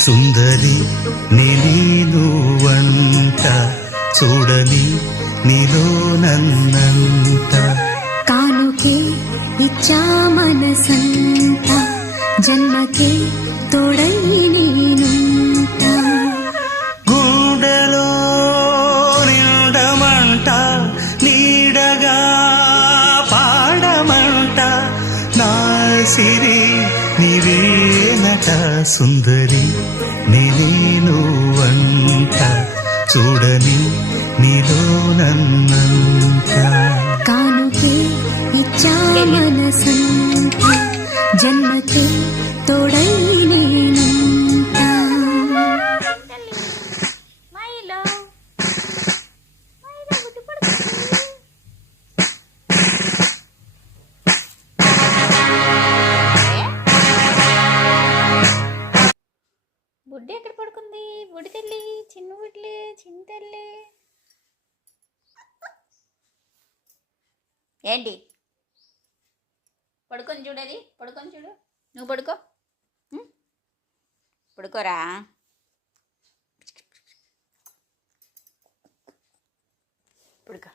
సుందరి నేను వంట చూడని నీలో నన్నంత కానుకే ఇచ్చా మనసంత జన్మకే తోడై నేనుంట గుండెలో నిండమంట నీడగా పాడమంట నా సిరి నీవేనట సుందరి నేను వంట చూడని నీలో నన్నంత కానుకే ఇచ్చా మనసంత జన్మకే తోడై నేనుంట బుడ్డి ఎక్కడ పడుకుంది? బుడ్డి తల్లి, చిన్న బుడ్లి, చిన్న తల్లి. ఏంటి పడుకొని చూడది, పడుకొని చూడు. నువ్వు పడుకో, పడుకోరా. పడుకో.